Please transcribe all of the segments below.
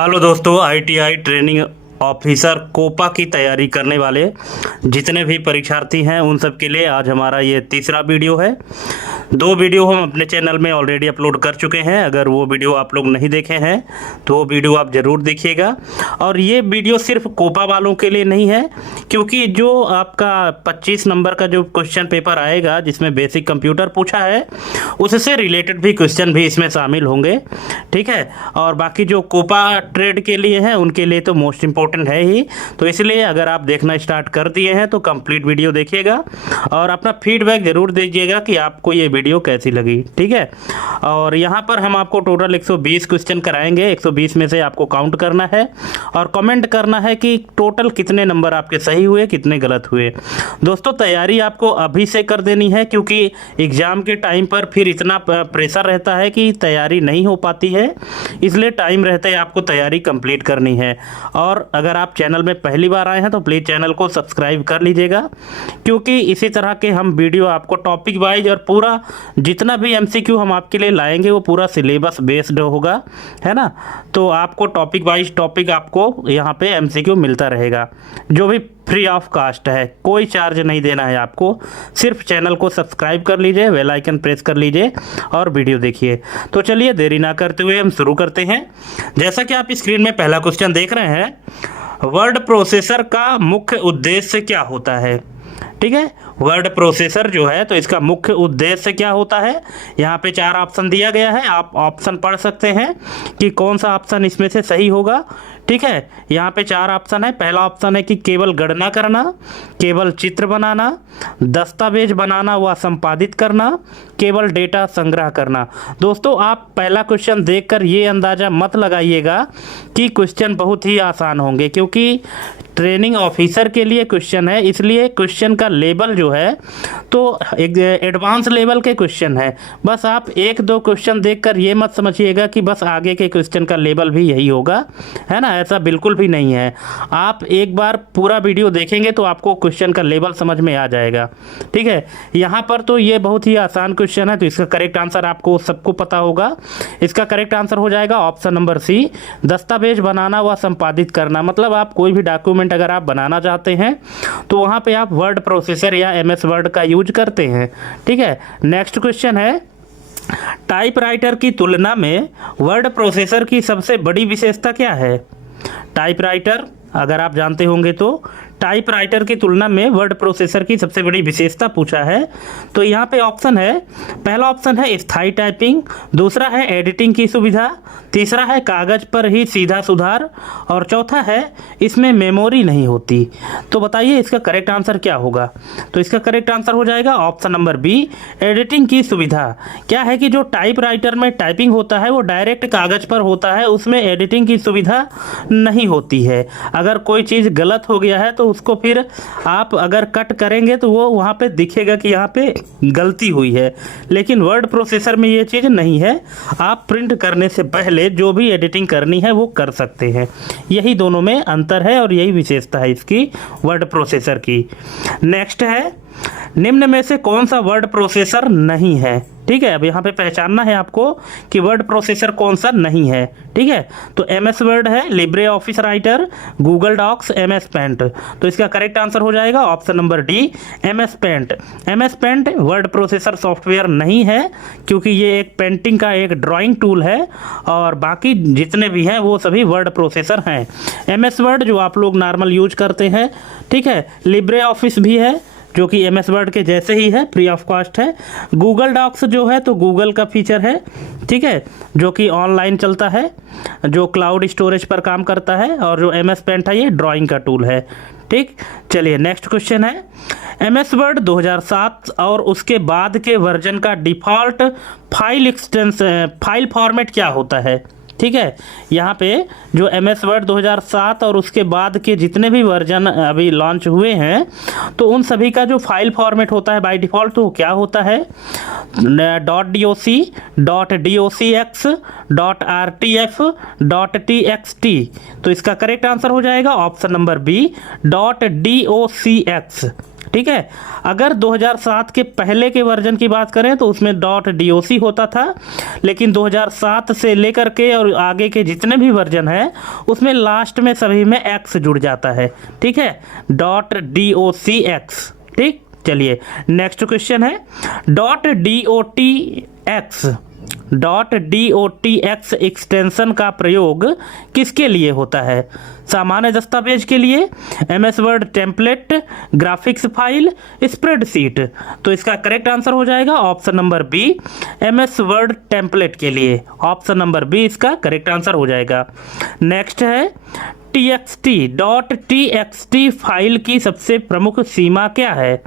Hello दोस्तों, ITI training officer Copa की तैयारी करने वाले जितने भी परीक्षार्थी हैं उन सब के लिए आज हमारा ये तीसरा वीडियो है। दो वीडियो हम अपने चैनल में ऑलरेडी अपलोड कर चुके हैं। अगर वो वीडियो आप लोग नहीं देखे हैं तो वो वीडियो आप ज़रूर देखिएगा। और ये वीडियो सिर्फ कोपा वालों के लिए नहीं है, क्योंकि जो आपका 25 नंबर का जो क्वेश्चन पेपर आएगा जिसमें बेसिक कंप्यूटर पूछा है उससे रिलेटेड भी क्वेश्चन भी इसमें शामिल होंगे। ठीक है, और बाकी जो कोपा ट्रेड के लिए है उनके लिए तो मोस्ट इम्पोर्टेंट है ही। तो इसलिए अगर आप देखना स्टार्ट कर दिए हैं तो कंप्लीट वीडियो देखिएगा और अपना फीडबैक ज़रूर दीजिएगा कि आपको ये वीडियो कैसी लगी। ठीक है, और यहाँ पर हम आपको टोटल 120 क्वेश्चन कराएंगे। 120 में से आपको काउंट करना है और कमेंट करना है कि टोटल कितने नंबर आपके सही हुए, कितने गलत हुए। दोस्तों, तैयारी आपको अभी से कर देनी है, क्योंकि एग्ज़ाम के टाइम पर फिर इतना प्रेशर रहता है कि तैयारी नहीं हो पाती है। इसलिए टाइम रहते ही आपको तैयारी कंप्लीट करनी है। और अगर आप चैनल में पहली बार आए हैं तो प्लीज़ चैनल को सब्सक्राइब कर लीजिएगा, क्योंकि इसी तरह के हम वीडियो आपको टॉपिक वाइज और पूरा जितना भी एमसीक्यू हम आपके लिए लाएंगे वो पूरा सिलेबस बेस्ड होगा, है ना। तो आपको टॉपिक वाइज टॉपिक आपको यहाँ पे एमसीक्यू मिलता रहेगा, जो भी फ्री ऑफ कास्ट है, कोई चार्ज नहीं देना है आपको। सिर्फ चैनल को सब्सक्राइब कर लीजिए, बेल आइकन प्रेस कर लीजिए और वीडियो देखिए। तो चलिए देरी ना करते हुए हम शुरू करते हैं। जैसा कि आप स्क्रीन में पहला क्वेश्चन देख रहे हैं, वर्ड प्रोसेसर का मुख्य उद्देश्य क्या होता है। ठीक है, वर्ड प्रोसेसर जो है तो इसका मुख्य उद्देश्य क्या होता है। यहाँ पे 4 ऑप्शन दिया गया है, आप ऑप्शन पढ़ सकते हैं कि कौन सा ऑप्शन इसमें से सही होगा। ठीक है, यहाँ पे 4 ऑप्शन है। पहला ऑप्शन है कि केवल गणना करना, केवल चित्र बनाना, दस्तावेज बनाना व संपादित करना, केवल डेटा संग्रह करना। दोस्तों, आप पहला क्वेश्चन देखकर ये अंदाज़ा मत लगाइएगा कि क्वेश्चन बहुत ही आसान होंगे, क्योंकि ट्रेनिंग ऑफिसर के लिए क्वेश्चन है, इसलिए क्वेश्चन का लेवल जो है तो एक एडवांस लेवल के क्वेश्चन है। बस आप 1-2 क्वेश्चन देखकर ये मत समझिएगा कि बस आगे के क्वेश्चन का लेवल भी यही होगा, है ना। ऐसा बिल्कुल भी नहीं है। आप एक बार पूरा वीडियो देखेंगे तो आपको क्वेश्चन का लेवल समझ में आ जाएगा। ठीक है, यहाँ पर तो ये बहुत ही आसान क्वेश्चन है, तो इसका करेक्ट आंसर आपको सबको पता होगा। इसका करेक्ट आंसर हो जाएगा ऑप्शन नंबर सी, दस्तावेज बनाना व संपादित करना। मतलब आप कोई भी डॉक्यूमेंट अगर आप बनाना चाहते हैं तो वहाँ पे आप वर्ड प्रोसेसर या एमएस वर्ड का यूज करते हैं। ठीक है, नेक्स्ट क्वेश्चन है, टाइपराइटर की तुलना में वर्ड प्रोसेसर की सबसे बड़ी विशेषता क्या है। टाइपराइटर अगर आप जानते होंगे तो टाइपराइटर की तुलना में वर्ड प्रोसेसर की सबसे बड़ी विशेषता पूछा है। तो यहाँ पे ऑप्शन है, पहला ऑप्शन है स्थायी टाइपिंग, दूसरा है एडिटिंग की सुविधा, तीसरा है कागज़ पर ही सीधा सुधार और चौथा है इसमें मेमोरी नहीं होती। तो बताइए इसका करेक्ट आंसर क्या होगा। तो इसका करेक्ट आंसर हो जाएगा ऑप्शन नंबर बी, एडिटिंग की सुविधा। क्या है कि जो टाइपराइटर में टाइपिंग होता है वो डायरेक्ट कागज़ पर होता है, उसमें एडिटिंग की सुविधा नहीं होती है। अगर कोई चीज़ गलत हो गया है तो उसको फिर आप अगर कट करेंगे तो वो वहाँ पे दिखेगा कि यहाँ पे गलती हुई है, लेकिन वर्ड प्रोसेसर में ये चीज़ नहीं है। आप प्रिंट करने से पहले जो भी एडिटिंग करनी है वो कर सकते हैं। यही दोनों में अंतर है और यही विशेषता है इसकी वर्ड प्रोसेसर की। नेक्स्ट है, निम्न में से कौन सा वर्ड प्रोसेसर नहीं है। ठीक है, अब यहाँ पे पहचानना है आपको कि वर्ड प्रोसेसर कौन सा नहीं है। ठीक है, तो एमएस वर्ड है, Libre Office Writer, Google Docs, MS Paint. तो इसका करेक्ट आंसर हो जाएगा option number D, MS Paint. MS Paint word processor software नहीं है, क्योंकि ये एक पेंटिंग का एक ड्राइंग टूल है और बाकी जितने भी हैं वो सभी वर्ड प्रोसेसर हैं। एमएस वर्ड जो आप लोग नॉर्मल यूज करते हैं। ठीक है, लिब्रे ऑफिस भी है जो कि एमएस वर्ड के जैसे ही है, फ्री ऑफ कॉस्ट है। गूगल डॉक्स जो है तो गूगल का फीचर है, ठीक है, जो कि ऑनलाइन चलता है, जो क्लाउड स्टोरेज पर काम करता है। और जो एमएस पेंट है ये ड्राइंग का टूल है। ठीक, चलिए नेक्स्ट क्वेश्चन है, एमएस वर्ड 2007 और उसके बाद के वर्जन का डिफ़ॉल्ट फाइल फॉर्मेट क्या होता है। ठीक है, यहाँ पे जो एमएस वर्ड 2007 और उसके बाद के जितने भी वर्जन अभी लॉन्च हुए हैं तो उन सभी का जो फाइल फॉर्मेट होता है बाय डिफ़ॉल्ट तो क्या होता है, .doc, .docx, .rtf, .txt। तो इसका करेक्ट आंसर हो जाएगा ऑप्शन नंबर बी, .docx। ठीक है। अगर 2007 के पहले के वर्जन की बात करें तो उसमें .doc होता था, लेकिन 2007 से लेकर के और आगे के जितने भी वर्जन है उसमेमें लास्ट में सभी में x जुड़ जाता है, ठीक है, .docx। ठीक, चलिए नेक्स्ट क्वेश्चन है .docx एक्सटेंशन का प्रयोग किसके लिए होता है? सामान्य दस्तावेज के लिए, MS word template, graphics file, spreadsheet. तो इसका करेक्ट आंसर हो जाएगा option number B, MS word template के लिए। ऑप्शन नंबर बी इसका करेक्ट आंसर हो जाएगा। नेक्स्ट है .txt फाइल की सबसे प्रमुख सीमा क्या है?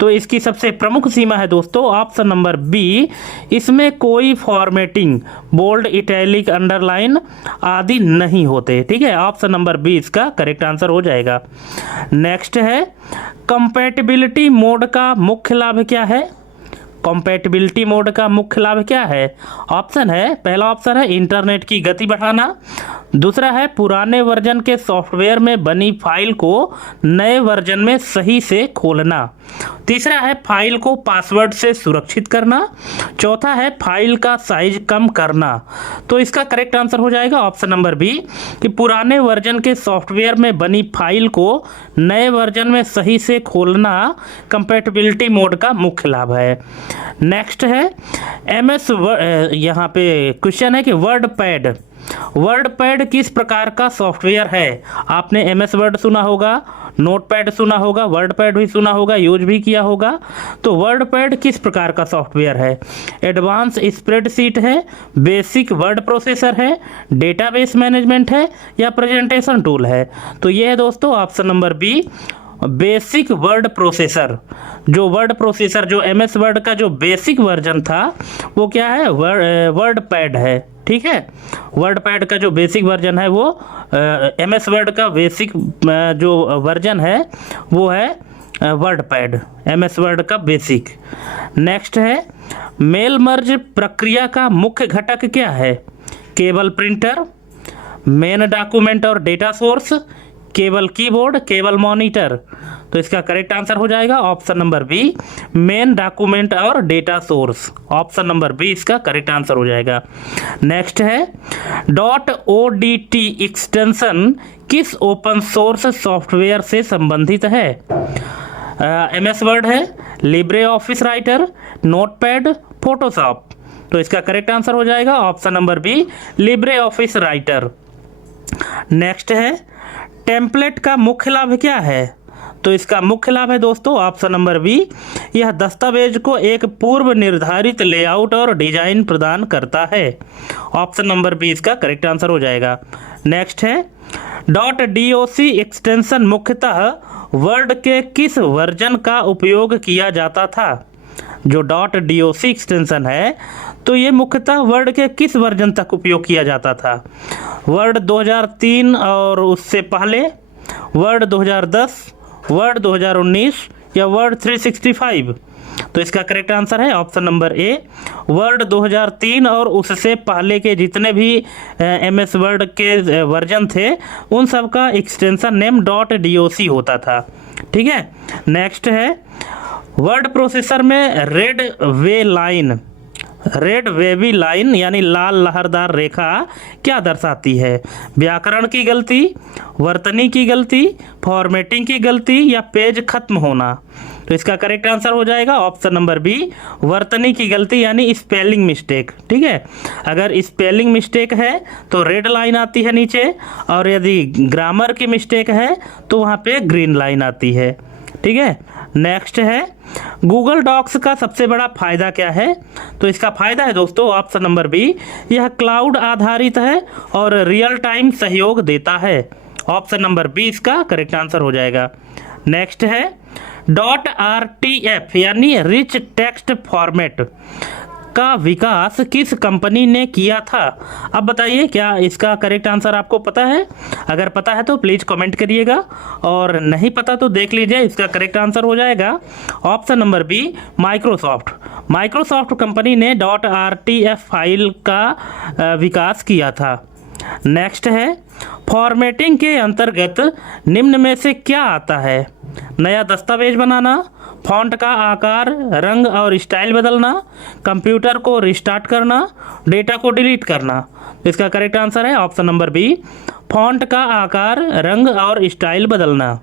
तो इसकी सबसे प्रमुख सीमा है दोस्तों ऑप्शन नंबर बी, इसमें कोई फॉर्मेटिंग, बोल्ड, इटैलिक, अंडरलाइन आदि नहीं होते, ठीक है। ऑप्शन नंबर बी इसका करेक्ट आंसर हो जाएगा। नेक्स्ट है कंपैटिबिलिटी मोड का मुख्य लाभ क्या है? कंपैटिबिलिटी मोड का मुख्य लाभ क्या है? ऑप्शन है, पहला ऑप्शन है इंटरनेट की गति बढ़ाना, दूसरा है पुराने वर्जन के सॉफ्टवेयर में बनी फाइल को नए वर्जन में सही से खोलना, तीसरा है फाइल को पासवर्ड से सुरक्षित करना, चौथा है फाइल का साइज कम करना। तो इसका करेक्ट आंसर हो जाएगा ऑप्शन नंबर बी कि पुराने वर्जन के सॉफ्टवेयर में बनी फाइल को नए वर्जन में सही से खोलना कंपैटिबिलिटी मोड का मुख्य लाभ है। नेक्स्ट है MS यहाँ पे क्वेश्चन है कि वर्ड पैड किस प्रकार का सॉफ्टवेयर है? आपने MS वर्ड सुना होगा, नोटपैड सुना होगा, वर्ड पैड भी सुना होगा, यूज भी किया होगा। तो वर्ड पैड किस प्रकार का सॉफ्टवेयर है? एडवांस स्प्रेडशीट है, बेसिक वर्ड प्रोसेसर है, डेटाबेस मैनेजमेंट है या प्रेजेंटेशन टूल है? तो ये है दोस्तों option number B, basic word processor. जो वर्ड प्रोसेसर जो MS वर्ड का जो बेसिक वर्जन था वो क्या है? वर्ड पैड है, ठीक है। वर्ड पैड का जो बेसिक वर्जन है वो MS वर्ड का बेसिक जो वर्जन है वो है वर्ड पैड, MS वर्ड का बेसिक। नेक्स्ट है मेल मर्ज प्रक्रिया का मुख्य घटक क्या है? केवल प्रिंटर, मेन डॉक्यूमेंट और डेटा सोर्स, केबल कीबोर्ड, केबल मॉनिटर। तो इसका करेक्ट आंसर हो जाएगा option number B, main document और data source. Option number B इसका करेक्ट आंसर हो जाएगा। नेक्स्ट है .odt एक्सटेंशन किस ओपन सोर्स सॉफ्टवेयर से संबंधित है? MS वर्ड है, Libre Office Writer, Notepad, Photoshop. तो इसका करेक्ट आंसर हो जाएगा option number B, Libre Office Writer. Next है टेम्पलेट का मुख्य लाभ क्या है? तो इसका मुख्य लाभ है दोस्तों ऑप्शन नंबर बी, यह दस्तावेज को एक पूर्व निर्धारित लेआउट और डिजाइन प्रदान करता है। ऑप्शन नंबर बी इसका करेक्ट आंसर हो जाएगा। नेक्स्ट है .doc एक्सटेंशन मुख्यतः वर्ड के किस वर्जन का उपयोग किया जाता था? जो .doc एक्सटेंशन है तो ये मुख्यतः वर्ड के किस वर्जन तक उपयोग किया जाता था? वर्ड 2003 और उससे पहले, वर्ड 2010, वर्ड 2019 या वर्ड 365? तो इसका करेक्ट आंसर है ऑप्शन नंबर ए, वर्ड 2003 और उससे पहले के जितने भी MS वर्ड के वर्जन थे उन सब का एक्सटेंशन नेम .doc होता था, ठीक है। नेक्स्ट है वर्ड प्रोसेसर में रेड वेवी लाइन यानी लाल लहरदार रेखा क्या दर्शाती है? व्याकरण की गलती, वर्तनी की गलती, फॉर्मेटिंग की गलती या पेज खत्म होना? तो इसका करेक्ट आंसर हो जाएगा ऑप्शन नंबर बी, वर्तनी की गलती यानी स्पेलिंग मिस्टेक, ठीक है। अगर स्पेलिंग मिस्टेक है तो रेड लाइन आती है नीचे, और यदि ग्रामर की मिस्टेक है तो वहाँ पे ग्रीन लाइन आती है, ठीक है। नेक्स्ट है गूगल डॉक्स का सबसे बड़ा फायदा क्या है? तो इसका फायदा है दोस्तों ऑप्शन नंबर बी, यह क्लाउड आधारित है और रियल टाइम सहयोग देता है। ऑप्शन नंबर बी इसका करेक्ट आंसर हो जाएगा। नेक्स्ट है .rtf यानी रिच टेक्स्ट फॉर्मेट का विकास किस कंपनी ने किया था? अब बताइए क्या इसका करेक्ट आंसर आपको पता है? अगर पता है तो प्लीज़ कमेंट करिएगा, और नहीं पता तो देख लीजिए इसका करेक्ट आंसर हो जाएगा option number B, Microsoft company ने .rtf फाइल का विकास किया था। नेक्स्ट है, फॉर्मेटिंग के अंतर्गत निम्न में से क्या आता है? नया दस्तावेज बनाना, फॉन्ट का आकार, रंग और स्टाइल बदलना, कंप्यूटर को रिस्टार्ट करना, डेटा को डिलीट करना। तो इसका करेक्ट आंसर है ऑप्शन नंबर बी, फॉन्ट का आकार, रंग और स्टाइल बदलना।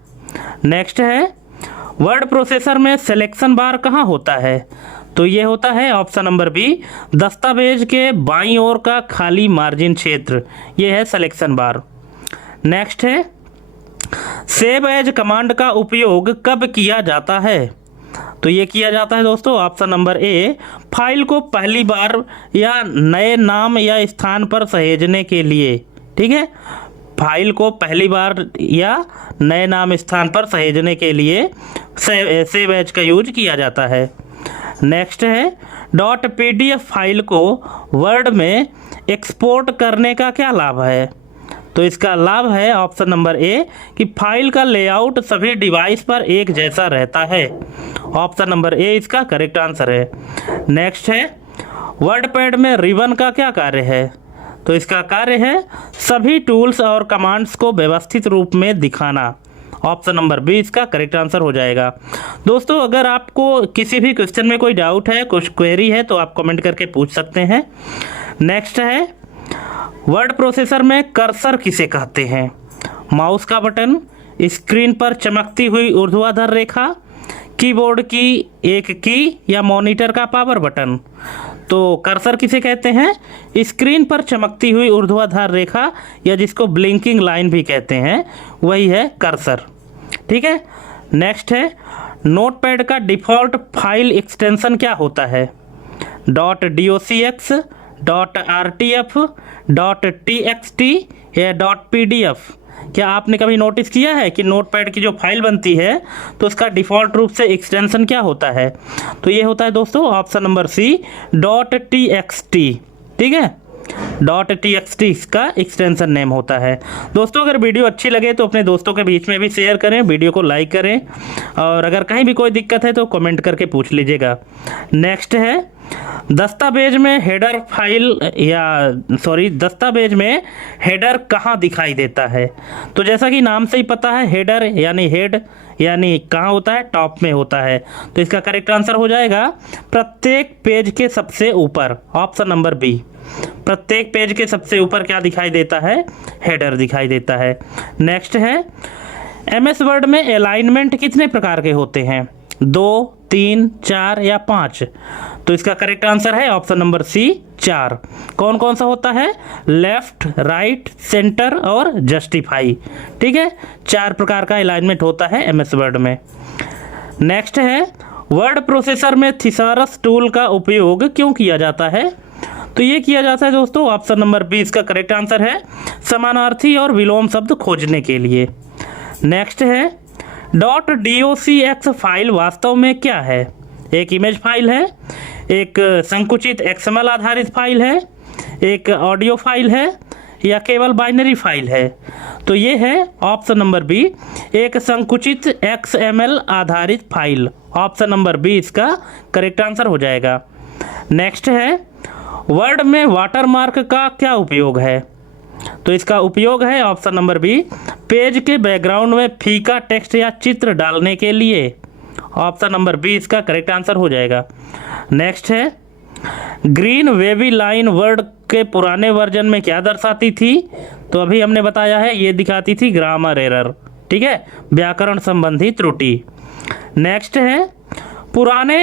नेक्स्ट है, वर्ड प्रोसेसर में सिलेक्शन बार कहाँ होता है? तो ये होता है ऑप्शन नंबर बी, दस्तावेज के बाईं ओर का खाली मार्जिन क्षेत्र, ये है सिलेक्शन बार। नेक्स्ट है, सेव एज कमांड का उपयोग कब किया जाता है? तो ये किया जाता है दोस्तों ऑप्शन नंबर ए, फाइल को पहली बार या नए नाम या स्थान पर सहेजने के लिए। ठीक है, फाइल को पहली बार या नए नाम स्थान पर सहेजने के लिए सेव एज का यूज किया जाता है। नेक्स्ट है, .pdf फाइल को वर्ड में एक्सपोर्ट करने का क्या लाभ है? तो इसका लाभ है ऑप्शन नंबर ए कि फाइल का लेआउट सभी डिवाइस पर एक जैसा रहता है। ऑप्शन नंबर ए इसका करेक्ट आंसर है। नेक्स्ट है, वर्डपैड में रिबन का क्या कार्य है? तो इसका कार्य है सभी टूल्स और कमांड्स को व्यवस्थित रूप में दिखाना। ऑप्शन नंबर बी इसका करेक्ट आंसर हो जाएगा। दोस्तों, अगर आपको किसी भी क्वेश्चन में कोई डाउट है, कुछ क्वेरी है, तो आप कमेंट करके पूछ सकते हैं। नेक्स्ट है, वर्ड प्रोसेसर में कर्सर किसे कहते हैं? माउस का बटन, स्क्रीन पर चमकती हुई ऊर्ध्वाधर रेखा, कीबोर्ड की एक की या मॉनिटर का पावर बटन। तो कर्सर किसे कहते हैं? स्क्रीन पर चमकती हुई ऊर्ध्वाधर रेखा या जिसको ब्लिंकिंग लाइन भी कहते हैं, वही है कर्सर। ठीक है। नेक्स्ट है, नोटपैड का डिफ़ॉल्ट फाइल एक्सटेंशन क्या होता है? .docx, .rtf, .txt या .pdf। क्या आपने कभी नोटिस किया है कि नोटपैड की जो फाइल बनती है तो उसका डिफ़ॉल्ट रूप से एक्सटेंशन क्या होता है? तो ये होता है दोस्तों ऑप्शन नंबर सी, .txt। ठीक है, .txt इसका एक्सटेंशन नेम होता है। दोस्तों, अगर वीडियो अच्छी लगे तो अपने दोस्तों के बीच में भी शेयर करें, वीडियो को लाइक करें, और अगर कहीं भी कोई दिक्कत है तो कमेंट करके पूछ लीजिएगा। नेक्स्ट है, दस्तावेज में दस्तावेज में हेडर कहाँ दिखाई देता है? तो जैसा कि नाम से ही पता है, हेडर यानी हेड यानी कहाँ होता है? टॉप में होता है। तो इसका करेक्ट आंसर हो जाएगा प्रत्येक पेज के सबसे ऊपर, ऑप्शन नंबर बी। प्रत्येक पेज के सबसे ऊपर क्या दिखाई देता है? हेडर दिखाई देता है। नेक्स्ट है, MS वर्ड में अलाइनमेंट कितने प्रकार के होते हैं? 2, 3, 4 या 5? तो इसका करेक्ट आंसर है ऑप्शन नंबर सी, 4। कौन कौन सा होता है? लेफ्ट, राइट, सेंटर और जस्टिफाई। ठीक है, 4 प्रकार का अलाइनमेंट होता है MS वर्ड में। नेक्स्ट है, वर्ड प्रोसेसर में थिसारस टूल का उपयोग क्यों किया जाता है? तो ये किया जाता है दोस्तों ऑप्शन नंबर बी इसका करेक्ट आंसर है, समानार्थी और विलोम शब्द खोजने के लिए। नेक्स्ट है, .docx फाइल वास्तव में क्या है? एक इमेज फाइल है, एक संकुचित XML आधारित फाइल है, एक ऑडियो फाइल है, या केवल बाइनरी फाइल है? तो ये है ऑप्शन नंबर बी, एक संकुचित XML आधारित फाइल। ऑप्शन नंबर बी इसका करेक्ट आंसर हो जाएगा। नेक्स्ट है, वर्ड में वाटरमार्क का क्या उपयोग है? तो इसका उपयोग है ऑप्शन नंबर बी, पेज के बैकग्राउंड में फीका टेक्स्ट या चित्र डालने के लिए। ऑप्शन नंबर बी इसका करेक्ट आंसर हो जाएगा। नेक्स्ट है, ग्रीन वेवी लाइन वर्ड के पुराने वर्जन में क्या दर्शाती थी? तो अभी हमने बताया है, ये दिखाती थी ग्रामर एरर। ठीक है, व्याकरण संबंधी त्रुटि। नेक्स्ट है, पुराने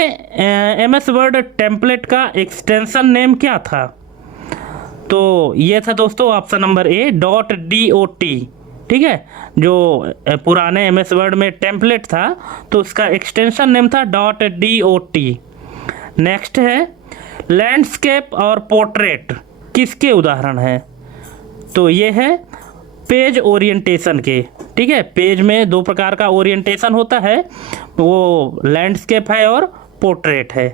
MS वर्ड टेम्पलेट का एक्सटेंशन नेम क्या था? तो ये था दोस्तों ऑप्शन नंबर ए, .dot। ठीक है, जो पुराने MS वर्ड में टेम्पलेट था तो उसका एक्सटेंशन नेम था .dot। नेक्स्ट है, लैंडस्केप और पोर्ट्रेट किसके उदाहरण हैं? तो ये है पेज ओरिएंटेशन के। ठीक है, पेज में 2 प्रकार का ओरिएंटेशन होता है, वो लैंडस्केप है और पोर्ट्रेट है।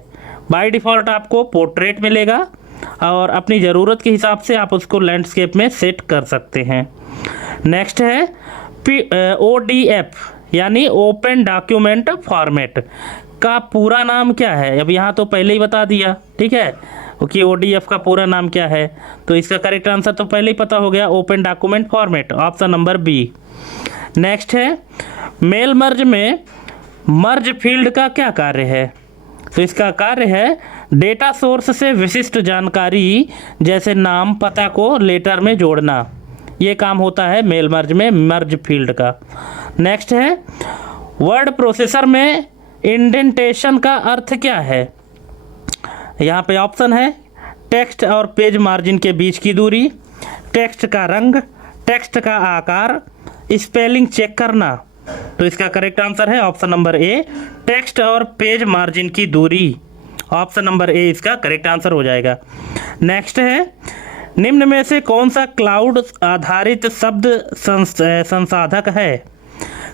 बाय डिफ़ॉल्ट आपको पोर्ट्रेट मिलेगा और अपनी ज़रूरत के हिसाब से आप उसको लैंडस्केप में सेट कर सकते हैं। नेक्स्ट है, ODF यानी ओपन डॉक्यूमेंट फॉर्मेट का पूरा नाम क्या है? अब यहाँ तो पहले ही बता दिया। ठीक है, ओके, ODF का पूरा नाम क्या है? तो इसका करेक्ट आंसर तो पहले ही पता हो गया, open document format, option number B. Next है, मेल मर्ज में मर्ज फील्ड का क्या कार्य है? तो इसका कार्य है डेटा सोर्स से विशिष्ट जानकारी जैसे नाम पता को लेटर में जोड़ना, ये काम होता है मेल मर्ज में मर्ज फील्ड का। नेक्स्ट है, वर्ड प्रोसेसर में इंडेंटेशन का अर्थ क्या है? यहाँ पे ऑप्शन है टेक्स्ट और पेज मार्जिन के बीच की दूरी, टेक्स्ट का रंग, टेक्स्ट का आकार, स्पेलिंग चेक करना। तो इसका करेक्ट आंसर है ऑप्शन नंबर ए, टेक्स्ट और पेज मार्जिन की दूरी। ऑप्शन नंबर ए इसका करेक्ट आंसर हो जाएगा। नेक्स्ट है, निम्न में से कौन सा क्लाउड आधारित शब्द संसाधक है?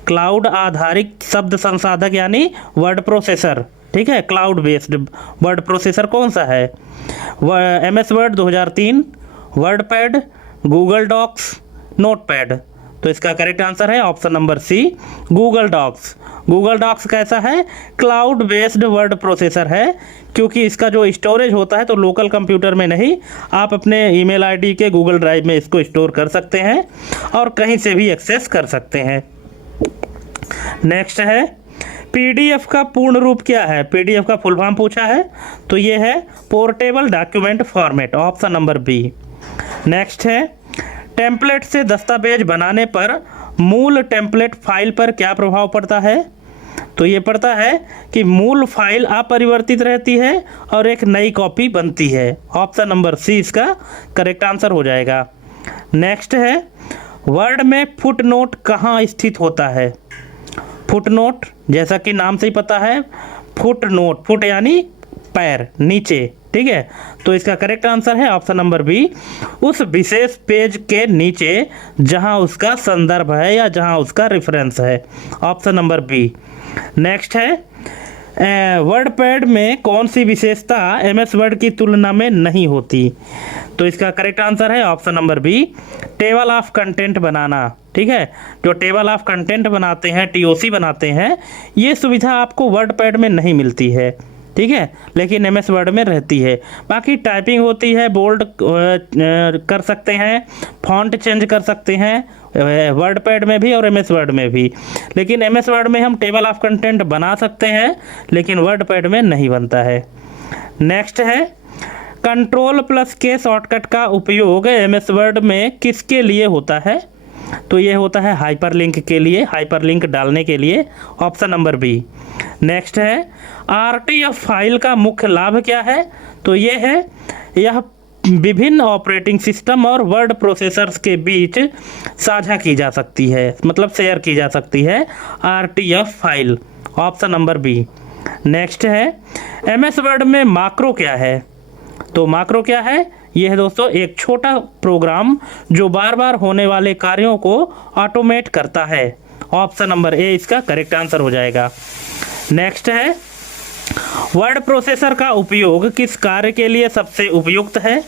क्लाउड आधारित शब्द संसाधक यानी वर्ड प्रोसेसर, ठीक है, क्लाउड बेस्ड वर्ड प्रोसेसर कौन सा है? MS Word 2003, WordPad, Google Docs, Notepad. तो इसका करेक्ट आंसर है option number C, Google Docs. Google Docs कैसा है? क्लाउड बेस्ड वर्ड प्रोसेसर है, क्योंकि इसका जो स्टोरेज होता है तो लोकल कंप्यूटर में नहीं, आप अपने ईमेल आईडी के गूगल ड्राइव में इसको स्टोर कर सकते हैं और कहीं से भी एक्सेस कर सकते हैं। नेक्स्ट है, PDF का पूर्ण रूप क्या है? PDF का फुल फॉर्म पूछा है, तो ये है portable document format, option number B. Next है, टेम्पलेट से दस्तावेज बनाने पर मूल टेम्पलेट फाइल पर क्या प्रभाव पड़ता है? तो ये पड़ता है कि मूल फाइल अपरिवर्तित रहती है और एक नई कॉपी बनती है। ऑप्शन नंबर सी इसका करेक्ट आंसर हो जाएगा। नेक्स्ट है, वर्ड में फुटनोट कहाँ स्थित होता है? फुटनोट जैसा कि नाम से ही पता है, फुटनोट, फुट यानी पैर, नीचे, ठीक है। तो इसका करेक्ट आंसर है ऑप्शन नंबर बी, उस विशेष पेज के नीचे जहां उसका संदर्भ है या जहां उसका रेफरेंस है। Option number B. नेक्स्ट है, वर्डपैड में कौन सी विशेषता MS वर्ड की तुलना में नहीं होती? तो इसका करेक्ट आंसर है option number B, table of content बनाना, ठीक है। जो टेबल ऑफ कंटेंट बनाते हैं, TOC बनाते हैं, ये सुविधा आपको वर्डपैड में नहीं मिलती है, ठीक है, लेकिन MS वर्ड में रहती है। बाकी टाइपिंग होती है, बोल्ड कर सकते हैं, फॉन्ट चेंज कर सकते हैं वर्डपैड में भी और MS वर्ड में भी, लेकिन MS वर्ड में हम टेबल ऑफ कंटेंट बना सकते हैं, लेकिन वर्डपैड में नहीं बनता है। नेक्स्ट है, Ctrl+K शॉर्टकट का उपयोग MS वर्ड में किसके लिए होता है? तो ये होता है हाइपरलिंक के लिए, हाइपरलिंक डालने के लिए। Option number B. नेक्स्ट है, RTF फाइल का मुख्य लाभ क्या है? तो ये है, यह विभिन्न ऑपरेटिंग सिस्टम और वर्ड प्रोसेसर्स के बीच साझा की जा सकती है, मतलब शेयर की जा सकती है RTF file. Option number B. Next है, MS वर्ड में माक्रो क्या है? तो माक्रो क्या है? यह है दोस्तों एक छोटा प्रोग्राम जो बार बार होने वाले कार्यों को ऑटोमेट करता है। ऑप्शन नंबर ए इसका करेक्ट आंसर हो जाएगा। नेक्स्ट है, वर्ड प्रोसेसर का उपयोग किस कार्य के लिए सबसे उपयुक्त है?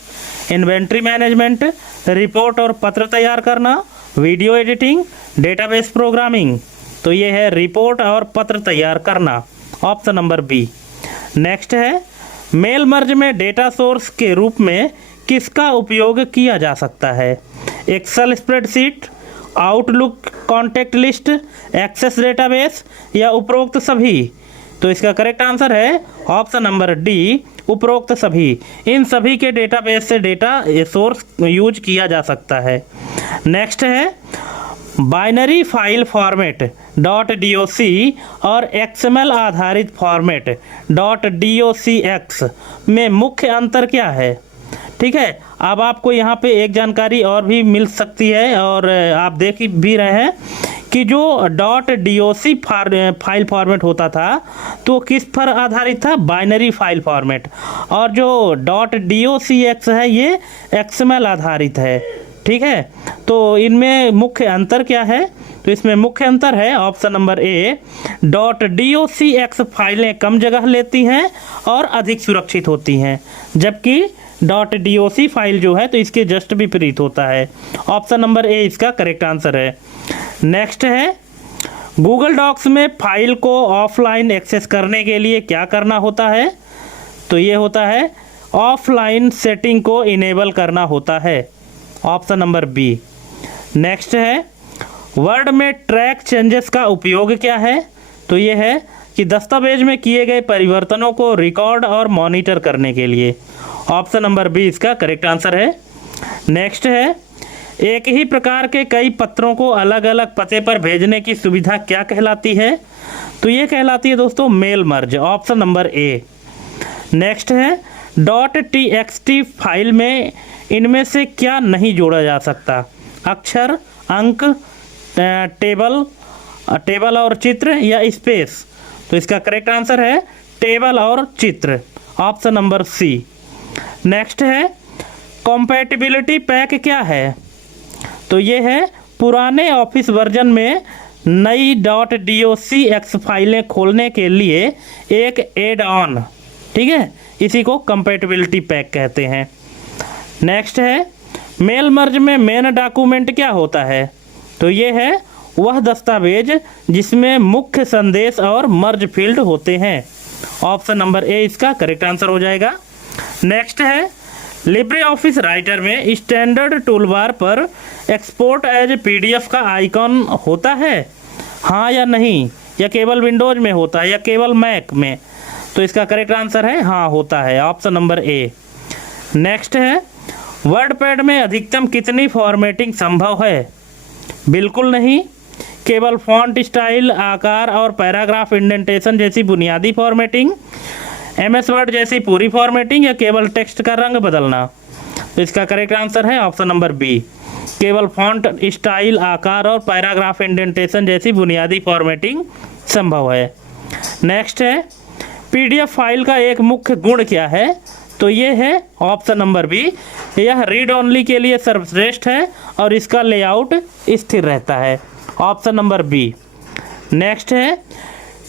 इन्वेंट्री मैनेजमेंट, रिपोर्ट और पत्र तैयार करना, वीडियो एडिटिंग, डेटाबेस प्रोग्रामिंग। तो ये है रिपोर्ट और पत्र तैयार करना। Option number B. नेक्स्ट है, मेल मर्ज में डेटा सोर्स के रूप में किसका उपयोग किया जा सकता है? Excel spreadsheet, Outlook contact list, Access database या उपरोक्त सभी? तो इसका करेक्ट आंसर है ऑप्शन नंबर डी, उपरोक्त सभी। इन सभी के डेटाबेस से डेटा सोर्स यूज किया जा सकता है। नेक्स्ट है, बाइनरी फाइल फॉर्मेट .doc और XML आधारित फॉर्मेट .docx में मुख्य अंतर क्या है? ठीक है, अब आपको यहाँ पे एक जानकारी और भी मिल सकती है और आप देख भी रहे हैं कि जो .doc फाइल फॉर्मेट होता था तो किस पर आधारित था? Binary file format. और जो .docx है ये XML आधारित है, ठीक है। तो इनमें मुख्य अंतर क्या है? तो इसमें मुख्य अंतर है ऑप्शन नंबर ए, .docx फाइलें कम जगह लेती हैं और अधिक सुरक्षित होती हैं, जबकि .doc फाइल जो है तो इसके जस्ट विपरीत होता है। ऑप्शन नंबर ए इसका करेक्ट आंसर है। नेक्स्ट है, गूगल डॉक्स में फाइल को ऑफलाइन एक्सेस करने के लिए क्या करना होता है? तो ये होता है ऑफलाइन सेटिंग को इनेबल करना होता है। Option number B. नेक्स्ट है वर्ड में ट्रैक चेंजेस का उपयोग क्या है? तो ये है कि दस्तावेज में किए गए परिवर्तनों को रिकॉर्ड और मॉनिटर करने के लिए। ऑप्शन नंबर बी इसका करेक्ट आंसर है। नेक्स्ट है एक ही प्रकार के कई पत्रों को अलग अलग पते पर भेजने की सुविधा क्या कहलाती है? तो ये कहलाती है दोस्तों mail merge. Option number A. Next है .txt फाइल में इनमें से क्या नहीं जोड़ा जा सकता? अक्षर, अंक, टेबल और चित्र या स्पेस? तो इसका करेक्ट आंसर है टेबल और चित्र। Option number C. नेक्स्ट है कॉम्पैटिबिलिटी पैक क्या है? तो ये है पुराने ऑफिस वर्जन में नई .docx फाइलें खोलने के लिए एक एड ऑन, ठीक है, इसी को कंपैटिबिलिटी पैक कहते हैं। नेक्स्ट है मेल मर्ज में मेन डॉक्यूमेंट क्या होता है? तो ये है वह दस्तावेज जिसमें मुख्य संदेश और मर्ज फील्ड होते हैं। ऑप्शन नंबर ए इसका करेक्ट आंसर हो जाएगा। नेक्स्ट है लिब्रे ऑफिस राइटर में स्टैंडर्ड टूलबार पर एक्सपोर्ट एज PDF का आइकॉन होता है, हाँ या नहीं? या केवल विंडोज में होता है या केवल मैक में? तो इसका करेक्ट आंसर है हाँ होता है। Option number A. नेक्स्ट है वर्डपैड में अधिकतम कितनी फॉर्मेटिंग संभव है? बिल्कुल नहीं, केवल फॉन्ट स्टाइल, आकार और पैराग्राफ इंडेंटेशन जैसी बुनियादी फॉर्मेटिंग, MS वर्ड जैसी पूरी फॉर्मेटिंग या केवल टेक्स्ट का रंग बदलना? तो इसका करेक्ट आंसर है ऑप्शन नंबर बी, केवल फॉन्ट स्टाइल, आकार और पैराग्राफ इंडेंटेशन जैसी बुनियादी फॉर्मेटिंग संभव है। नेक्स्ट है PDF फाइल का एक मुख्य गुण क्या है? तो ये है ऑप्शन नंबर बी, यह रीड ओनली के लिए सर्वश्रेष्ठ है और इसका लेआउट स्थिर रहता है। Option number B. नेक्स्ट है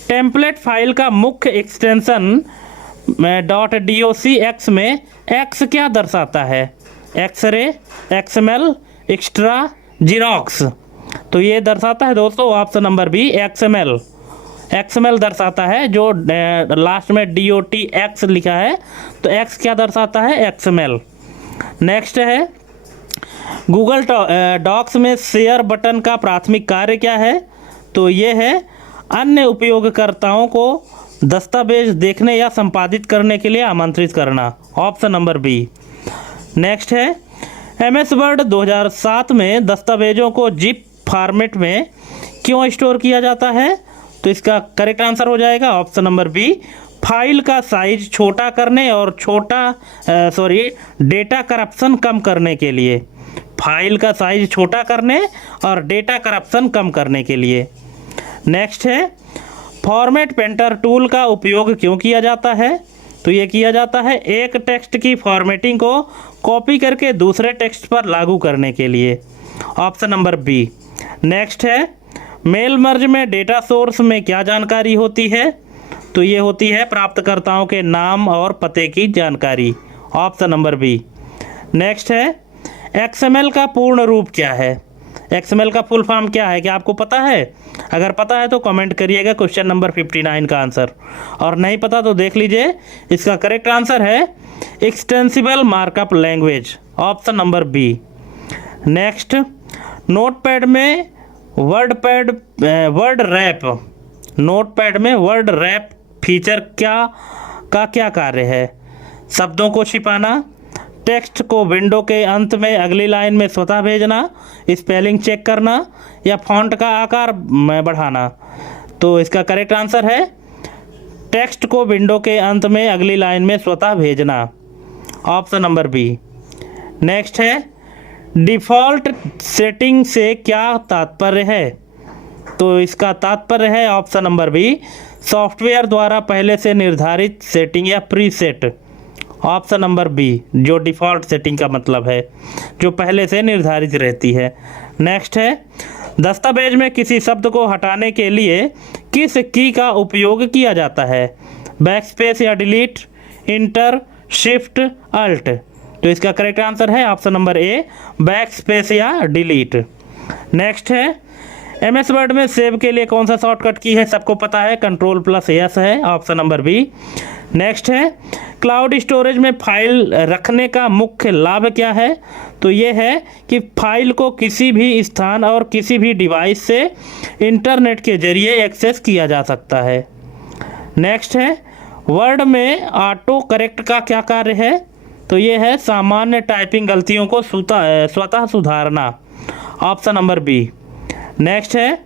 टेम्पलेट फाइल का मुख्य एक्सटेंशन .docx में एक्स क्या दर्शाता है? X-ray, XML, extra, Xerox? तो ये दर्शाता है दोस्तों ऑप्शन नंबर बी XML दर्शाता है। जो लास्ट में .docx लिखा है तो X क्या दर्शाता है? XML। नेक्स्ट है गूगल डॉक्स में शेयर बटन का प्राथमिक कार्य क्या है? तो ये है अन्य उपयोगकर्ताओं को दस्तावेज देखने या संपादित करने के लिए आमंत्रित करना। Option number B. नेक्स्ट है MS वर्ड 2007 में दस्तावेजों को जिप फॉर्मेट में क्यों स्टोर किया जाता है? तो इसका करेक्ट आंसर हो जाएगा ऑप्शन नंबर बी, फाइल का साइज छोटा करने और डेटा करप्शन कम करने के लिए। फाइल का साइज छोटा करने और डेटा करप्शन कम करने के लिए। नेक्स्ट है फॉर्मेट पेंटर टूल का उपयोग क्यों किया जाता है? तो ये किया जाता है एक टेक्स्ट की फॉर्मेटिंग को कॉपी करके दूसरे टेक्स्ट पर लागू करने के लिए। Option number B. नेक्स्ट है मेल मर्ज में डेटा सोर्स में क्या जानकारी होती है? तो ये होती है प्राप्तकर्ताओं के नाम और पते की जानकारी। Option number B. नेक्स्ट है XML का पूर्ण रूप क्या है? XML का फुल फॉर्म क्या है, क्या आपको पता है? अगर पता है तो कमेंट करिएगा क्वेश्चन नंबर 59 का आंसर, और नहीं पता तो देख लीजिए। इसका करेक्ट आंसर है extensible markup language. Option number B. Next Notepad में नोटपैड में वर्ड रैप फीचर क्या कार्य है? शब्दों को छिपाना, टेक्स्ट को विंडो के अंत में अगली लाइन में स्वतः भेजना, स्पेलिंग चेक करना या फॉन्ट का आकार बढ़ाना? तो इसका करेक्ट आंसर है टेक्स्ट को विंडो के अंत में अगली लाइन में स्वतः भेजना। Option number B. नेक्स्ट है डिफ़ॉल्ट सेटिंग से क्या तात्पर्य है? तो इसका तात्पर्य है ऑप्शन नंबर बी, सॉफ्टवेयर द्वारा पहले से निर्धारित सेटिंग या प्रीसेट। ऑप्शन नंबर बी, जो डिफ़ॉल्ट सेटिंग का मतलब है जो पहले से निर्धारित रहती है। नेक्स्ट है दस्तावेज में किसी शब्द को हटाने के लिए किस की का उपयोग किया जाता है? बैकस्पेस या डिलीट, इंटर, शिफ्ट, अल्ट? तो इसका करेक्ट आंसर है ऑप्शन नंबर ए, बैकस्पेस या डिलीट। नेक्स्ट है MS वर्ड में सेव के लिए कौन सा शॉर्टकट की है, सबको पता है, Ctrl+S है, ऑप्शन नंबर बी। नेक्स्ट है क्लाउड स्टोरेज में फाइल रखने का मुख्य लाभ क्या है, तो ये है कि फाइल को किसी भी स्थान और किसी भी डिवाइस से इंटरनेट के जरिए एक्सेस किया जा सकता है। नेक्स्ट है वर्ड में ऑटो करेक्ट का क्या कार्य है, तो ये है सामान्य टाइपिंग गलतियों को स्वतः सुधारना, ऑप्शन नंबर बी। नेक्स्ट है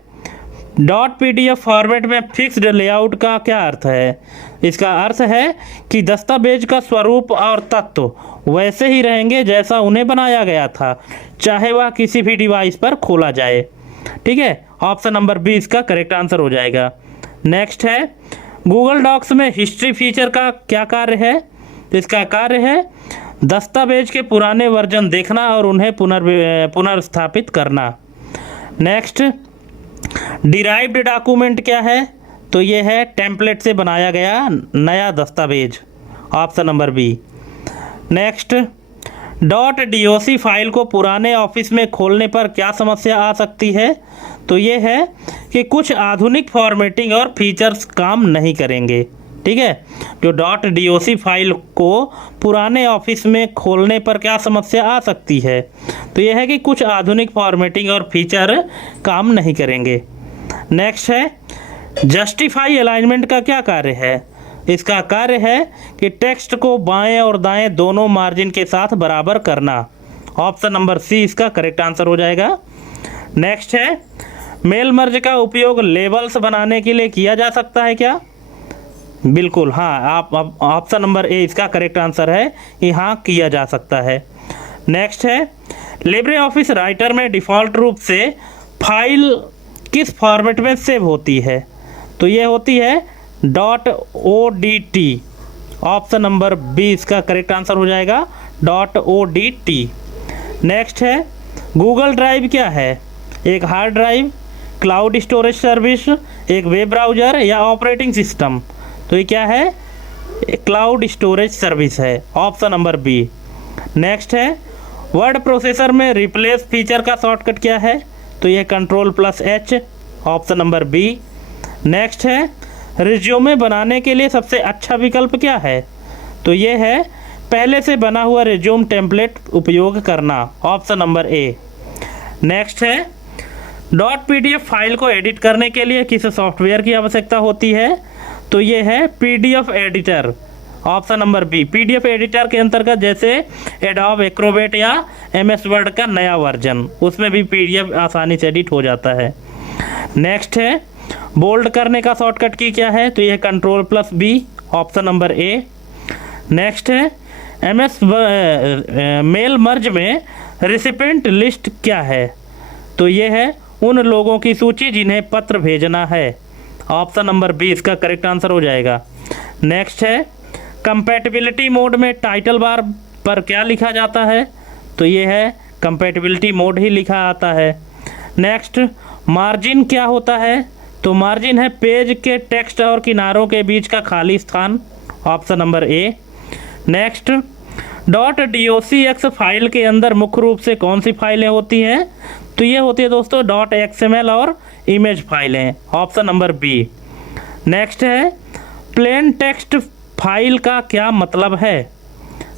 .pdf फॉर्मेट में फिक्स्ड लेआउट का क्या अर्थ है, इसका अर्थ है कि दस्तावेज का स्वरूप और तत्व वैसे ही रहेंगे जैसा उन्हें बनाया गया था, चाहे वह किसी भी डिवाइस पर खोला जाए। ठीक है, ऑप्शन नंबर बी इसका करेक्ट आंसर हो जाएगा। नेक्स्ट है गूगल डॉक्स में हिस्ट्री फीचर का क्या कार्य है, तो इसका कार्य है दस्तावेज के पुराने वर्जन देखना और उन्हें पुनर्स्थापित करना। नेक्स्ट डिराइव्ड डॉक्यूमेंट क्या है, तो ये है टेम्पलेट से बनाया गया नया दस्तावेज, option number B. Next .doc file को पुराने ऑफिस में खोलने पर क्या समस्या आ सकती है, तो ये है कि कुछ आधुनिक फॉर्मेटिंग और फीचर्स काम नहीं करेंगे। ठीक है, जो .doc फाइल को पुराने ऑफिस में खोलने पर क्या समस्या आ सकती है, तो यह है कि कुछ आधुनिक फॉर्मेटिंग और फीचर काम नहीं करेंगे। नेक्स्ट है जस्टिफाई अलाइनमेंट का क्या कार्य है, इसका कार्य है कि टेक्स्ट को बाएं और दाएं दोनों मार्जिन के साथ बराबर करना, ऑप्शन नंबर सी इसका करेक्ट आंसर हो जाएगा। नेक्स्ट है मेल मर्ज का उपयोग लेबल्स बनाने के लिए किया जा सकता है क्या, बिल्कुल हाँ, आप ऑप्शन नंबर ए इसका करेक्ट आंसर है कि हाँ किया जा सकता है। नेक्स्ट है लिब्रे ऑफिस राइटर में डिफ़ॉल्ट रूप से फाइल किस फॉर्मेट में सेव होती है, तो ये होती है .odt, ऑप्शन नंबर बी इसका करेक्ट आंसर हो जाएगा .odt। नेक्स्ट है गूगल ड्राइव क्या है, एक hard drive, cloud storage service, एक वेब ब्राउज़र या ऑपरेटिंग सिस्टम, तो ये क्या है, क्लाउड स्टोरेज सर्विस है, ऑप्शन नंबर बी। नेक्स्ट है वर्ड प्रोसेसर में रिप्लेस फीचर का शॉर्टकट क्या है, तो ये Ctrl+H, option number B. Next है रिज्यूमे बनाने के लिए सबसे अच्छा विकल्प क्या है, तो ये है पहले से बना हुआ रिज्यूम टेम्पलेट उपयोग करना, ऑप्शन नंबर ए। नेक्स्ट है .pdf फाइल को एडिट करने के लिए किस सॉफ्टवेयर की आवश्यकता होती है, तो ये है PDF editor, option number B. PDF editor के अंतर्गत जैसे एडोब एक्रोबैट या MS वर्ड का नया वर्जन, उसमें भी PDF आसानी से एडिट हो जाता है। नेक्स्ट है बोल्ड करने का शॉर्टकट की क्या है, तो यह Ctrl+B, option number A. Next है MS मेल मर्ज में रिसिपेंट लिस्ट क्या है, तो ये है उन लोगों की सूची जिन्हें पत्र भेजना है, ऑप्शन नंबर बी इसका करेक्ट आंसर हो जाएगा। नेक्स्ट है कंपैटिबिलिटी मोड में टाइटल बार पर क्या लिखा जाता है, तो ये है कंपैटिबिलिटी मोड ही लिखा आता है। नेक्स्ट मार्जिन क्या होता है, तो मार्जिन है पेज के टेक्स्ट और किनारों के बीच का खाली स्थान, option number A. Next .docx file के अंदर मुख्य रूप से कौन सी फाइलें होती हैं, तो ये होती है दोस्तों .xml और इमेज फाइलें, ऑप्शन नंबर बी। नेक्स्ट है प्लेन टेक्स्ट फाइल का क्या मतलब है,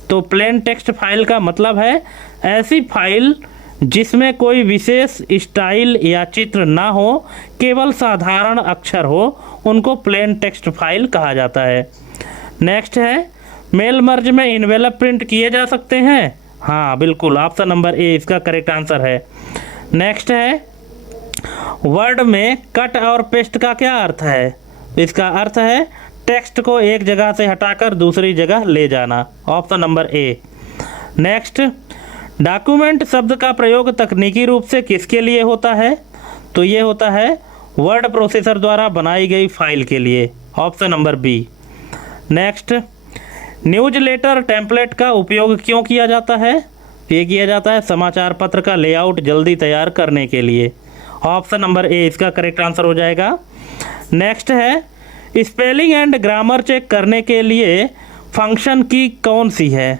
तो प्लेन टेक्स्ट फाइल का मतलब है ऐसी फाइल जिसमें कोई विशेष स्टाइल या चित्र ना हो, केवल साधारण अक्षर हो, उनको प्लेन टेक्स्ट फाइल कहा जाता है। नेक्स्ट है मेल मर्ज में इन्वेलप प्रिंट किए जा सकते हैं, हाँ बिल्कुल, ऑप्शन नंबर ए इसका करेक्ट आंसर है। नेक्स्ट है वर्ड में कट और पेस्ट का क्या अर्थ है, इसका अर्थ है टेक्स्ट को एक जगह से हटाकर दूसरी जगह ले जाना, option number A. Next document शब्द का प्रयोग तकनीकी रूप से किसके लिए होता है, तो ये होता है वर्ड प्रोसेसर द्वारा बनाई गई फाइल के लिए, option number B. Next newsletter template का उपयोग क्यों किया जाता है, ये किया जाता है समाचार पत्र का लेआउट जल्दी तैयार करने के लिए, ऑप्शन नंबर ए इसका करेक्ट आंसर हो जाएगा। नेक्स्ट है स्पेलिंग एंड ग्रामर चेक करने के लिए फंक्शन की कौन सी है,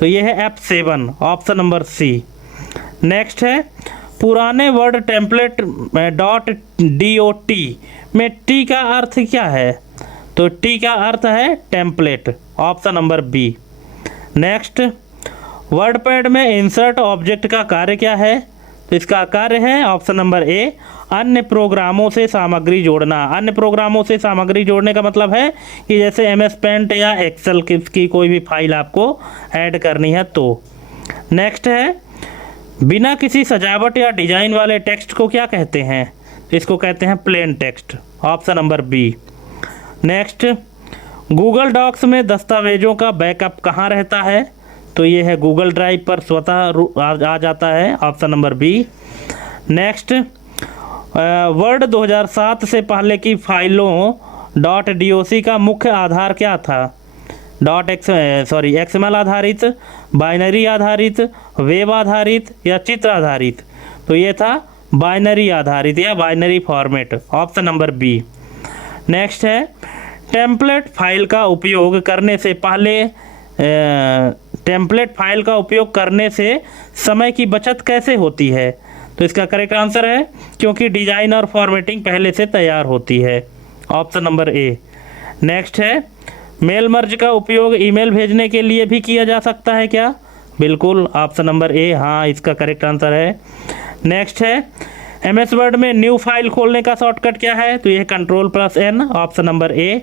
तो ये है F7, option number C. Next है पुराने वर्ड टेम्पलेट .dot में टी का अर्थ क्या है? तो टी का अर्थ है template, option number B. Next, WordPad में इंसर्ट ऑब्जेक्ट का कार्य क्या है? तो इसका कार्य है ऑप्शन नंबर ए, अन्य प्रोग्रामों से सामग्री जोड़ना। अन्य प्रोग्रामों से सामग्री जोड़ने का मतलब है कि जैसे एमएस पेंट या एक्सेल की कोई भी फाइल आपको ऐड करनी है तो। नेक्स्ट है, बिना किसी सजावट या डिजाइन वाले टेक्स्ट को क्या कहते हैं? इसको कहते हैं plain text, option number B. Next, Google docs में दस्तावेजों का बैकअप कहाँ रहता है? तो ये है गूगल ड्राइव पर स्वतः आ जाता है, option number B. Next, word 2007 से पहले की फाइलों .doc का मुख्य आधार क्या था? XML आधारित, बाइनरी आधारित, वेब आधारित या चित्र आधारित? तो ये था बाइनरी आधारित या binary format, option number B. Next है, टेम्पलेट फाइल का उपयोग करने से समय की बचत कैसे होती है? तो इसका करेक्ट आंसर है क्योंकि डिजाइन और फॉर्मेटिंग पहले से तैयार होती है, ऑप्शन नंबर ए। नेक्स्ट है, मेल मर्ज का उपयोग ईमेल भेजने के लिए भी किया जा सकता है क्या? बिल्कुल, ऑप्शन नंबर ए, हाँ इसका करेक्ट आंसर है। नेक्स्ट है, एमएस वर्ड में न्यू फाइल खोलने का शॉर्टकट क्या है? तो यह Ctrl+N, option number A.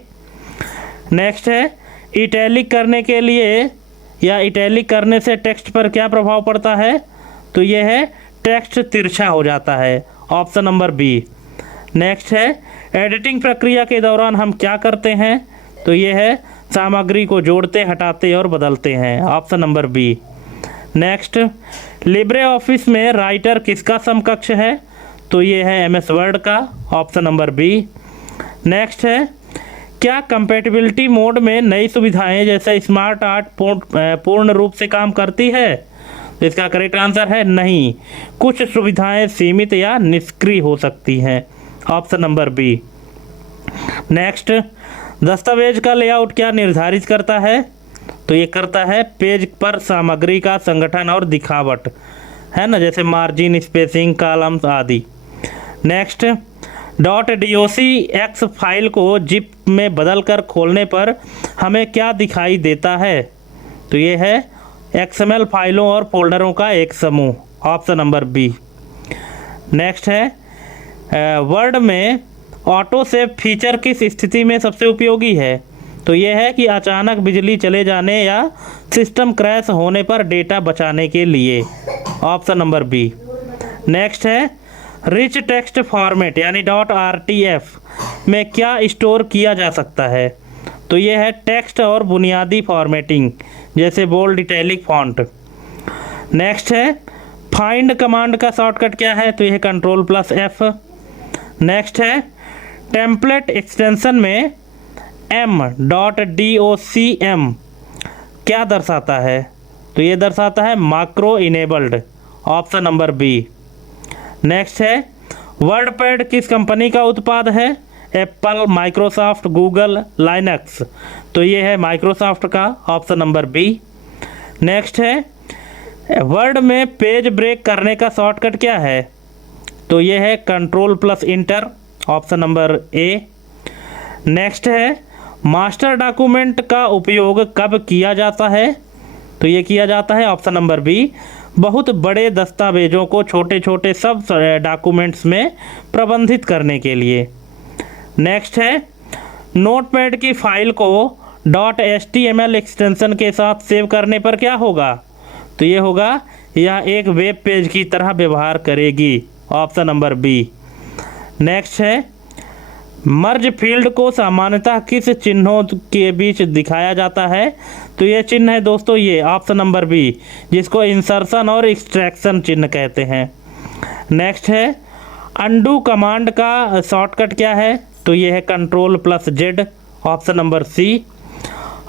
Next है, इटैलिक करने के लिए या इटैलिक करने से टेक्स्ट पर क्या प्रभाव पड़ता है? तो यह है टेक्स्ट तिरछा हो जाता है, ऑप्शन नंबर बी। नेक्स्ट है, एडिटिंग प्रक्रिया के दौरान हम क्या करते हैं? तो यह है सामग्री को जोड़ते, हटाते और बदलते हैं, option number B. Next, Libre Office में राइटर किसका समकक्ष है? तो ये है एमएस वर्ड का, ऑप्शन नंबर बी। नेक्स्ट है, क्या कंपैटिबिलिटी मोड में नई सुविधाएं जैसे स्मार्ट आर्ट पूर्ण रूप से काम करती है? तो इसका करेक्ट आंसर है नहीं, कुछ सुविधाएं सीमित या निष्क्रिय हो सकती हैं, ऑप्शन नंबर बी। नेक्स्ट, दस्तावेज का लेआउट क्या निर्धारित करता है? तो ये करता है पेज पर सामग्री का संगठन और दिखावट, है ना, जैसे मार्जिन, स्पेसिंग, कॉलम्स आदि। नेक्स्ट, .docx फाइल को जिप में बदलकर खोलने पर हमें क्या दिखाई देता है? तो ये है XML फाइलों और फोल्डरों का एक समूह, ऑप्शन नंबर बी। नेक्स्ट है, वर्ड में ऑटो सेव फीचर किस स्थिति में सबसे उपयोगी है? तो यह है कि अचानक बिजली चले जाने या सिस्टम क्रैश होने पर डेटा बचाने के लिए, ऑप्शन नंबर बी। नेक्स्ट है, रिच टेक्स्ट फॉर्मेट यानी .rtf में क्या स्टोर किया जा सकता है? तो यह है टेक्स्ट और बुनियादी फॉर्मेटिंग जैसे बोल्ड, इटैलिक, फॉन्ट। नेक्स्ट है, फाइंड कमांड का शॉर्टकट क्या है? तो यह Ctrl+F। नेक्स्ट है, टेम्पलेट एक्सटेंशन में .docm क्या दर्शाता है? तो ये दर्शाता है macro enabled, option number B. Next है, वर्डपैड किस कंपनी का उत्पाद है? Apple, Microsoft, Google, Linux? तो ये है माइक्रोसॉफ्ट का, ऑप्शन नंबर बी। नेक्स्ट है, वर्ड में पेज ब्रेक करने का शॉर्टकट क्या है? तो ये है Ctrl+Enter, option number A. Next है, मास्टर डॉक्यूमेंट का उपयोग कब किया जाता है? तो ये किया जाता है, ऑप्शन नंबर बी, बहुत बड़े दस्तावेजों को छोटे छोटे सब डॉक्यूमेंट्स में प्रबंधित करने के लिए। नेक्स्ट है, नोटपैड की फाइल को .html एक्सटेंशन के साथ सेव करने पर क्या होगा? तो ये होगा, यह एक वेब पेज की तरह व्यवहार करेगी, ऑप्शन नंबर बी। नेक्स्ट है, मर्ज फील्ड को सामान्यतः किस चिन्हों के बीच दिखाया जाता है? तो ये चिन्ह है दोस्तों, ये ऑप्शन नंबर बी, जिसको इंसर्शन और एक्सट्रैक्शन चिन्ह कहते हैं। नेक्स्ट है, अंडू कमांड का शॉर्टकट क्या है? तो ये है Ctrl+Z, ऑप्शन नंबर सी।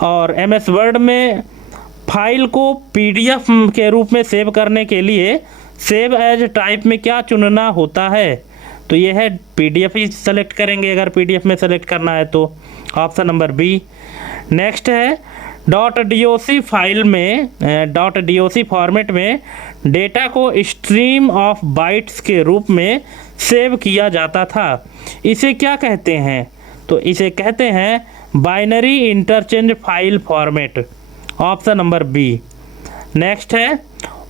और एमएस वर्ड में फाइल को PDF के रूप में सेव करने के लिए सेव एज टाइप में क्या चुनना होता है? तो ये है PDF ही सेलेक्ट करेंगे अगर PDF में सेलेक्ट करना है तो, ऑप्शन नंबर बी। नेक्स्ट है, .doc फाइल में .doc फॉर्मेट में डेटा को स्ट्रीम ऑफ बाइट्स के रूप में सेव किया जाता था। इसे क्या कहते हैं? तो इसे कहते हैं binary interchange file format. Option number B. Next है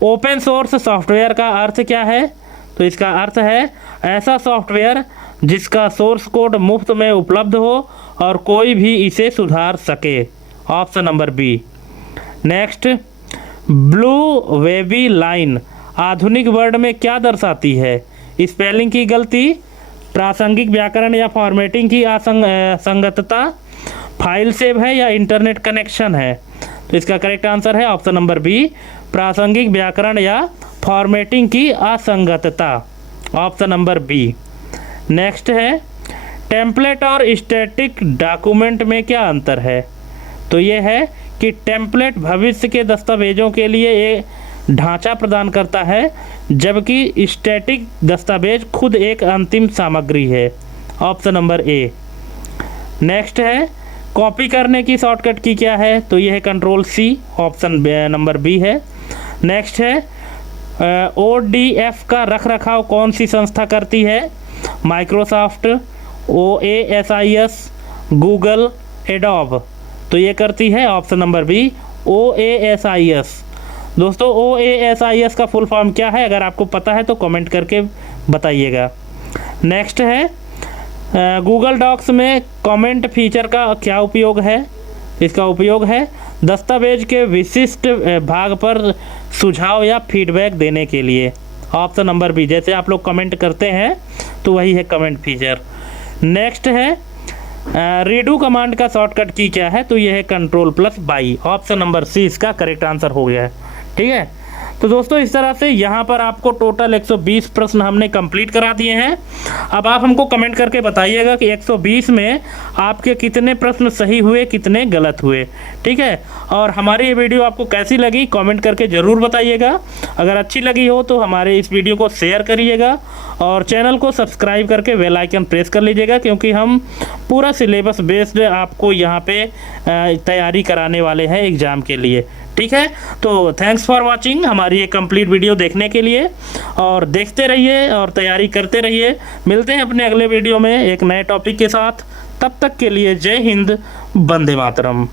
ओपन सोर्स सॉफ्टवेयर का अर्थ क्या है? तो इसका अर्थ है ऐसा सॉफ्टवेयर जिसका सोर्स कोड मुफ्त में उपलब्ध हो और कोई भी इसे सुधार सके। Option number B. Next, blue wavy line आधुनिक वर्ड में क्या दर्शाती है? स्पेलिंग की गलती, प्रासंगिक व्याकरण या फॉर्मेटिंग की असंगतता, फाइल सेव है या इंटरनेट कनेक्शन है? तो इसका करेक्ट आंसर है ऑप्शन नंबर बी, प्रासंगिक व्याकरण या फॉर्मेटिंग की असंगतता। Option number B. नेक्स्ट है टेम्पलेट और स्टैटिक डॉक्यूमेंट में क्या अंतर है? तो ये है कि टेम्पलेट भविष्य के दस्तावेजों के लिए एक ढांचा प्रदान करता है, जबकि स्टैटिक दस्तावेज खुद एक अंतिम सामग्री है। Option number A. नेक्स्ट है कॉपी करने की शॉर्टकट की क्या है? तो यह है control C. Option number B है। नेक्स्ट है ODF का रखरखाव कौन सी संस्था करती है? Microsoft, OASIS, Google, Adobe. तो ये करती है ऑप्शन नंबर बी, OASIS। दोस्तों OASIS का फुल फॉर्म क्या है? अगर आपको पता है तो कमेंट करके बताइएगा। नेक्स्ट है गूगल डॉक्स में कमेंट फीचर का क्या उपयोग है? इसका उपयोग है दस्तावेज के विशिष्ट भाग पर सुझाव या फीडबैक देने के लिए। ऑप्शन नंबर बी, जैसे आप लोग कमेंट करते हैं तो वही है कमेंट फीचर। नेक्स्ट है रीडू कमांड का शॉर्टकट की क्या है? तो यह है कंट्रोल+Y। ऑप्शन नंबर सी इसका करेक्ट आंसर हो गया है। ठीक है, तो दोस्तों इस तरह से यहाँ पर आपको टोटल 120 प्रश्न हमने कंप्लीट करा दिए हैं। अब आप हमको कमेंट करके बताइएगा कि 120 में आपके कितने प्रश्न सही हुए, कितने गलत हुए। ठीक है, और हमारी ये वीडियो आपको कैसी लगी कमेंट करके ज़रूर बताइएगा। अगर अच्छी लगी हो तो हमारे इस वीडियो को शेयर करिएगा और चैनल को सब्सक्राइब करके बेल आइकन प्रेस कर लीजिएगा, क्योंकि हम पूरा सिलेबस बेस्ड आपको यहाँ पे तैयारी कराने वाले हैं एग्ज़ाम के लिए। ठीक है, तो थैंक्स फॉर वाचिंग हमारी ये कंप्लीट वीडियो देखने के लिए, और देखते रहिए और तैयारी करते रहिए। मिलते हैं अपने अगले वीडियो में एक नए टॉपिक के साथ। तब तक के लिए जय हिंद, वंदे मातरम।